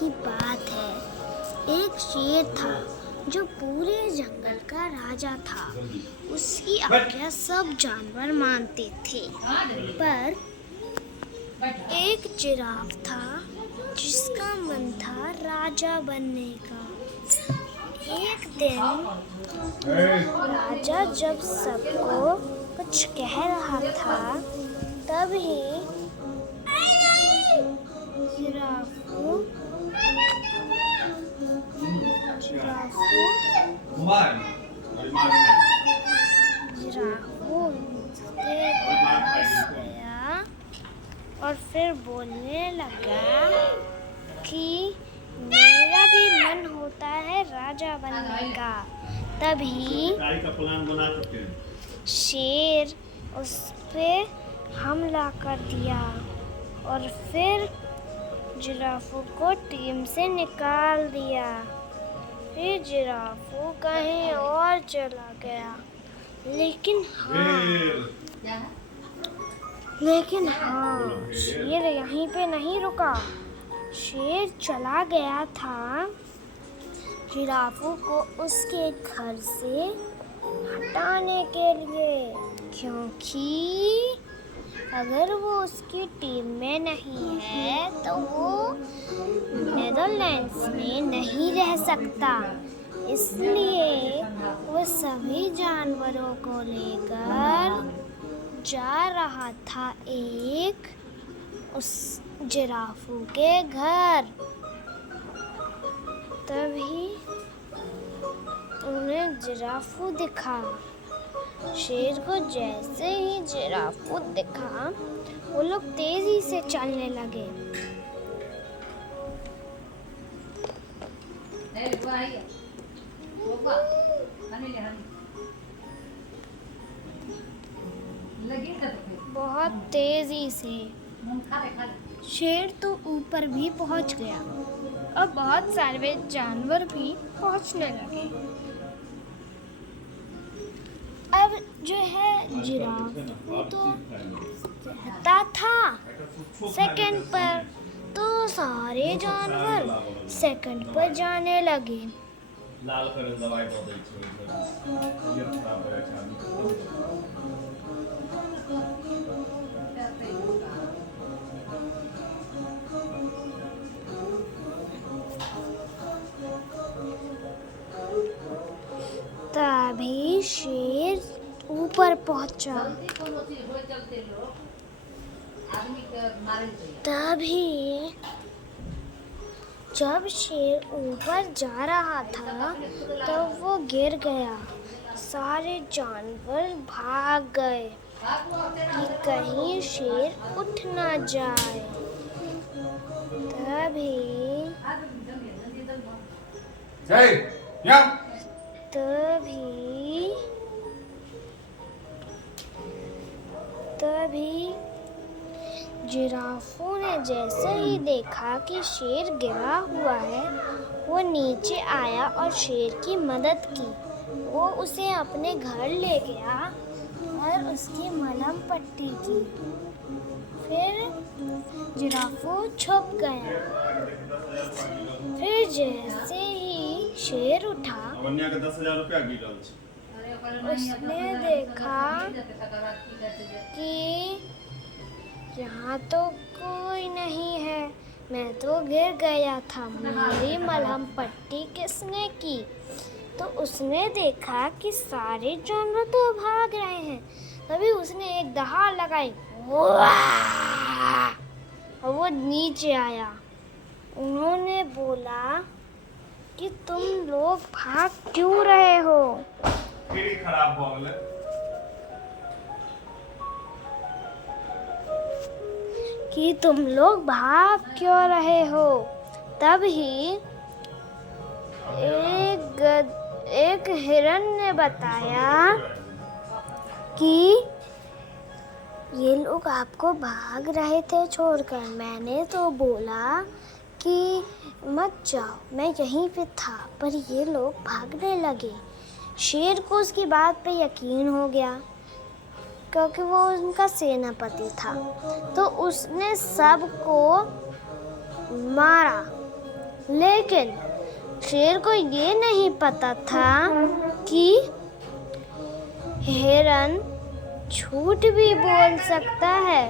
की बात है। एक शेर था जो पूरे जंगल का राजा था। उसकी आज्ञा सब जानवर मानते थे, पर एक जिराफ था जिसका मन था राजा बनने का। एक दिन राजा जब सबको कुछ कह रहा था, तभी जिराफू उसके पास गया और फिर बोलने लगा कि मेरा भी मन होता है राजा बनने का। तभी शेर उस पे हमला कर दिया और फिर जिराफों को टीम से निकाल दिया। फिर जिराफों कहीं और चला गया। लेकिन हाँ, शेर यहीं पे नहीं रुका। शेर चला गया था जिराफों को उसके घर से हटाने के लिए, क्योंकि अगर वो उसकी टीम में नहीं है तो वो नेदरलैंड्स में नहीं रह सकता। इसलिए वो सभी जानवरों को लेकर जा रहा था उस जिराफों के घर। तभी उन्हें जिराफू दिखा। शेर को जैसे ही जिराफू दिखा, वो लोग तेजी से चलने लगे। बहुत तेजी से शेर तो ऊपर भी पहुंच गया और बहुत सारे जानवर भी पहुंचने लगे। अब जो है जिराफ तो रहता था सेकंड पर, तो सारे जानवर सेकंड पर जाने लगे। तभी शेर ऊपर पहुंचा। तभी जब शेर ऊपर जा रहा था तब वो गिर गया। सारे जानवर भाग गए कि कहीं शेर उठ ना जाए। तभी जिराफों ने जैसे ही देखा कि शेर गिरा हुआ है, वो नीचे आया और शेर की मदद की। वो उसे अपने घर ले गया और उसकी मलहम पट्टी की। फिर जिराफों छुप गया। फिर जैसे ही शेर उठा, उसने देखा कि यहाँ तो कोई नहीं है, मैं तो गिर गया था, मेरी मलहम पट्टी किसने की? तो उसने देखा कि सारे जानवर तो भाग रहे हैं। तभी उसने एक दहाड़ लगाई और वो नीचे आया। उन्होंने बोला कि तुम लोग भाग क्यों रहे हो? कि तुम लोग भाग क्यों रहे हो? तभी एक हिरन ने बताया कि ये लोग आपको भाग रहे थे छोड़कर। मैंने तो बोला कि मत जाओ, मैं यहीं पे था, पर ये लोग भागने लगे। शेर को उसकी बात पे यकीन हो गया, क्योंकि वो उनका सेनापति था। तो उसने सबको मारा लेकिन शेर को ये नहीं पता था कि हिरन झूठ भी बोल सकता है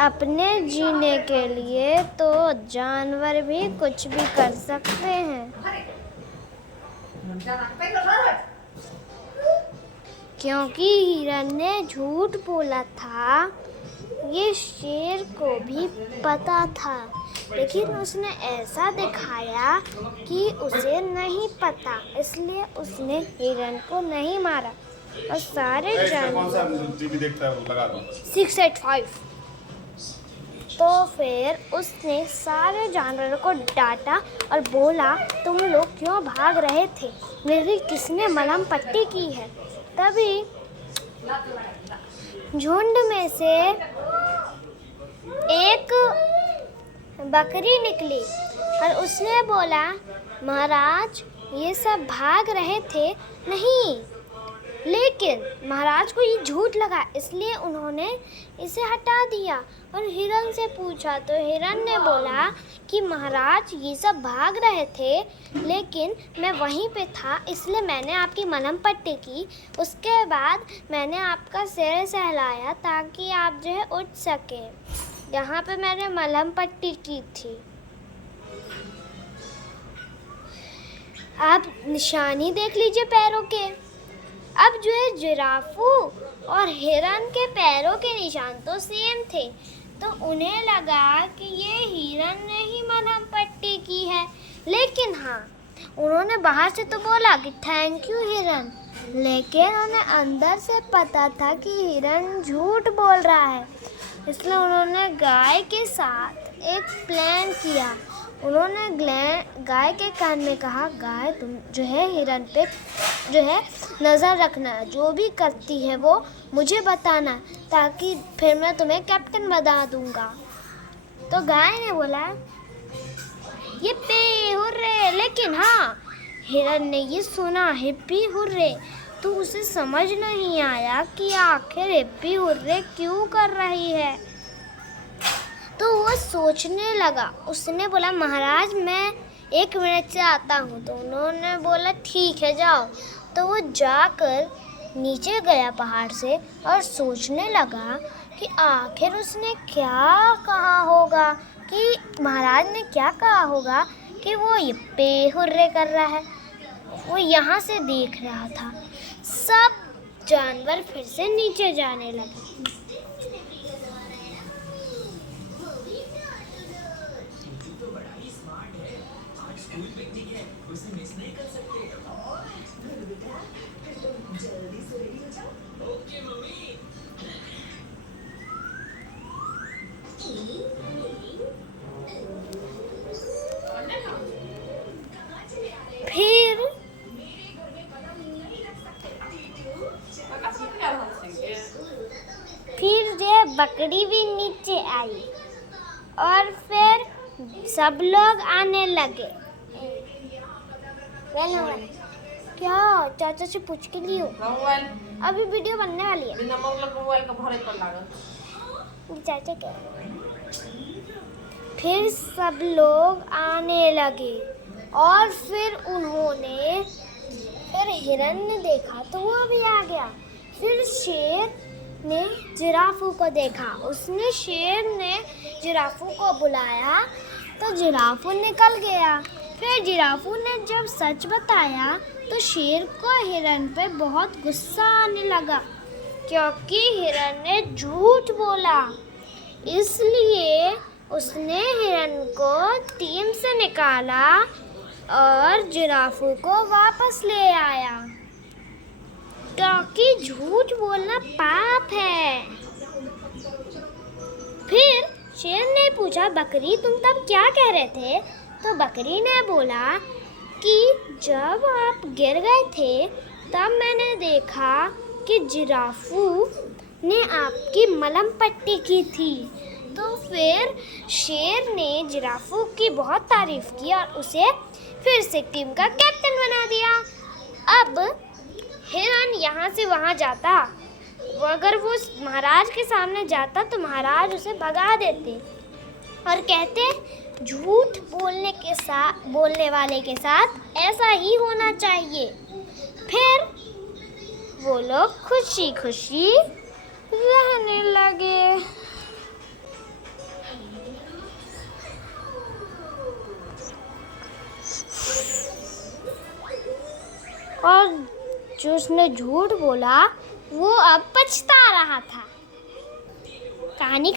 अपने जीने के लिए। तो जानवर भी कुछ भी कर सकते हैं, क्योंकि हिरन ने झूठ बोला था। ये शेर को भी पता था, लेकिन उसने ऐसा दिखाया कि उसे नहीं पता, इसलिए उसने हिरन को नहीं मारा। और सारे जानवर 685। तो फिर उसने सारे जानवरों को डांटा और बोला, तुम लोग क्यों भाग रहे थे? मेरी किसने मलहम पट्टी की है? तभी झुंड में से एक बकरी निकली और उसने बोला, महाराज ये सब भाग रहे थे नहीं, लेकिन महाराज को ये झूठ लगा, इसलिए उन्होंने इसे हटा दिया। और हिरन से पूछा तो हिरन ने बोला कि महाराज ये सब भाग रहे थे, लेकिन मैं वहीं पे था, इसलिए मैंने आपकी मलहम पट्टी की। उसके बाद मैंने आपका सिर सहलाया ताकि आप जो है उठ सके। यहाँ पे मैंने मलहम पट्टी की थी। आप निशानी देख लीजिए पैरों के। अब जो है जिराफू और हिरन के पैरों के निशान तो सेम थे, तो उन्हें लगा कि ये हिरन ने ही मलहम पट्टी की है। लेकिन हाँ, उन्होंने बाहर से तो बोला कि थैंक यू हिरन, लेकिन उन्हें अंदर से पता था कि हिरन झूठ बोल रहा है। इसलिए उन्होंने गाय के साथ एक प्लान किया। उन्होंने गाय के कान में कहा, गाय तुम जो है हिरन पे जो है नज़र रखना, जो भी करती है वो मुझे बताना, ताकि फिर मैं तुम्हें कैप्टन बना दूंगा। तो गाय ने बोला, हिप्पी हुर्रे। लेकिन हाँ, हिरन ने ये सुना हिप्पी हुर्रे, तो उसे समझ नहीं आया कि आखिर हिप्पी हुर्रे क्यों कर रही है। तो वो सोचने लगा। उसने बोला, महाराज मैं 1 मिनट से आता हूँ। तो उन्होंने बोला ठीक है जाओ। तो वो जाकर नीचे गया पहाड़ से और सोचने लगा कि आखिर उसने क्या कहा होगा, कि महाराज ने क्या कहा होगा कि वो हिप्पी हुर्रे कर रहा है। वो यहाँ से देख रहा था। सब जानवर फिर से नीचे जाने लगे। फिर जो बकरी भी नीचे आई और फिर सब लोग आने लगे। क्या चाचा से पूछ के लियो, अभी वीडियो बनने वाली है। चाचा क्या, फिर सब लोग आने लगे और फिर हिरन ने देखा तो वो भी आ गया। फिर शेर ने जिराफू को देखा, उसने शेर ने जिराफू को बुलाया तो जिराफू निकल गया। फिर जिराफू ने जब सच बताया तो शेर को हिरन पे बहुत गुस्सा आने लगा, क्योंकि हिरन ने झूठ बोला। इसलिए उसने हिरन को टीम से निकाला और जिराफू को वापस ले आया, क्योंकि झूठ बोलना पाप है। फिर शेर ने पूछा, बकरी तुम तब क्या कह रहे थे? तो बकरी ने बोला कि जब आप गिर गए थे तब मैंने देखा कि जिराफू ने आपकी मलहम पट्टी की थी। तो फिर शेर ने जिराफू की बहुत तारीफ की और उसे फिर से टीम का कैप्टन बना दिया। अब हिरन यहाँ से वहाँ जाता, अगर वो महाराज के सामने जाता तो महाराज उसे भगा देते। और कहते झूठ बोलने वाले के साथ ऐसा ही होना चाहिए। फिर वो लोग खुशी खुशी रहने लगे। और जो उसने झूठ बोला वो अब पछता रहा था। कहानी